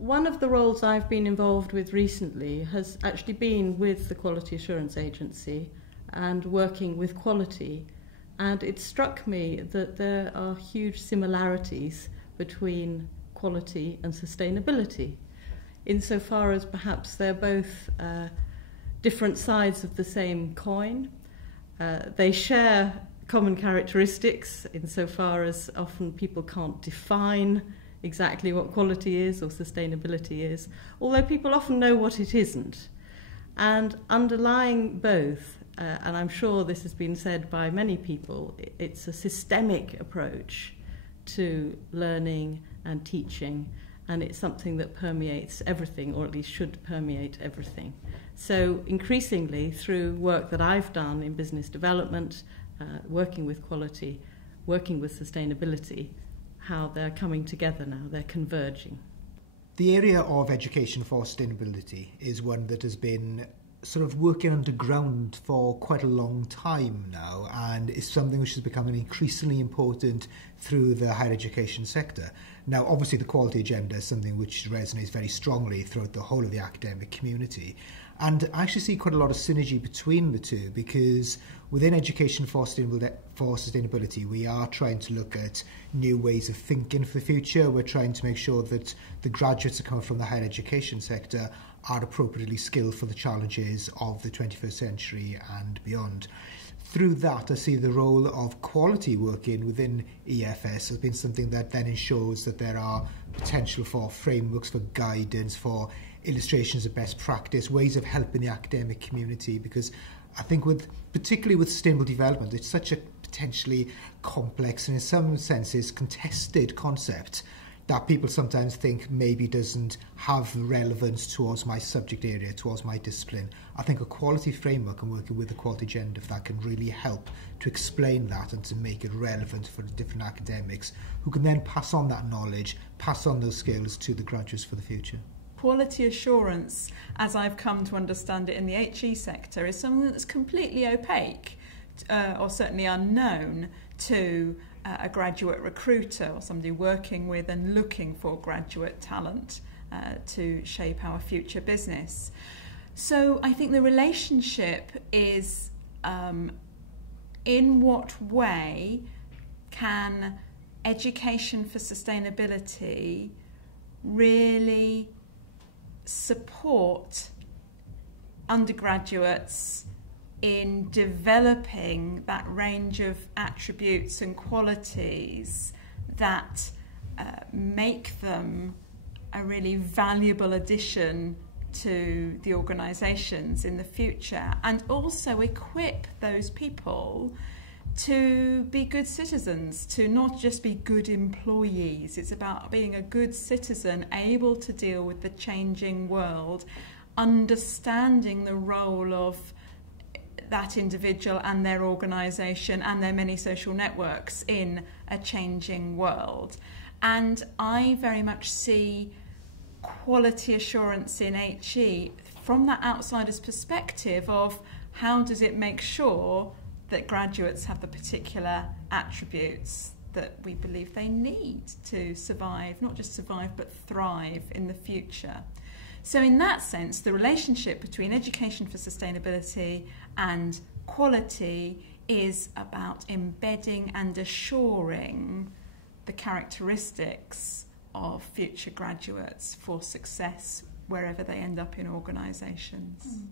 One of the roles I've been involved with recently has actually been with the Quality Assurance Agency and working with quality. And it struck me that there are huge similarities between quality and sustainability, insofar as perhaps they're both different sides of the same coin. They share common characteristics insofar as often people can't define exactly what quality is or sustainability is, although people often know what it isn't. And underlying both, and I'm sure this has been said by many people, it's a systemic approach to learning and teaching, and it's something that permeates everything, or at least should permeate everything. So increasingly, through work that I've done in business development, working with quality, working with sustainability, how they're coming together now, they're converging. The area of education for sustainability is one that has been sort of working underground for quite a long time now, and is something which is becoming increasingly important through the higher education sector. Now, obviously, the quality agenda is something which resonates very strongly throughout the whole of the academic community. And I actually see quite a lot of synergy between the two, because within education for sustainability, we are trying to look at new ways of thinking for the future. We're trying to make sure that the graduates that come from the higher education sector are appropriately skilled for the challenges of the 21st century and beyond. Through that, I see the role of quality working within EFS has been something that then ensures that there are potential for frameworks, for guidance, for illustrations of best practice, ways of helping the academic community, because I think particularly with sustainable development, it's such a potentially complex and in some senses contested concept that people sometimes think maybe doesn't have relevance towards my subject area, towards my discipline. I think a quality framework and working with the quality agenda, if that can really help to explain that and to make it relevant for different academics who can then pass on that knowledge, pass on those skills to the graduates for the future. Quality assurance, as I've come to understand it in the HE sector, is something that's completely opaque, or certainly unknown to a graduate recruiter or somebody working with and looking for graduate talent to shape our future business. So I think the relationship is in what way can education for sustainability really support undergraduates in developing that range of attributes and qualities that make them a really valuable addition to the organisations in the future, and also equip those people to be good citizens, to not just be good employees. It's about being a good citizen, able to deal with the changing world, understanding the role of that individual and their organisation and their many social networks in a changing world. And I very much see quality assurance in HE from that outsider's perspective of how does it make sure that graduates have the particular attributes that we believe they need to survive, not just survive, but thrive in the future. So in that sense, the relationship between education for sustainability and quality is about embedding and assuring the characteristics of future graduates for success wherever they end up in organisations.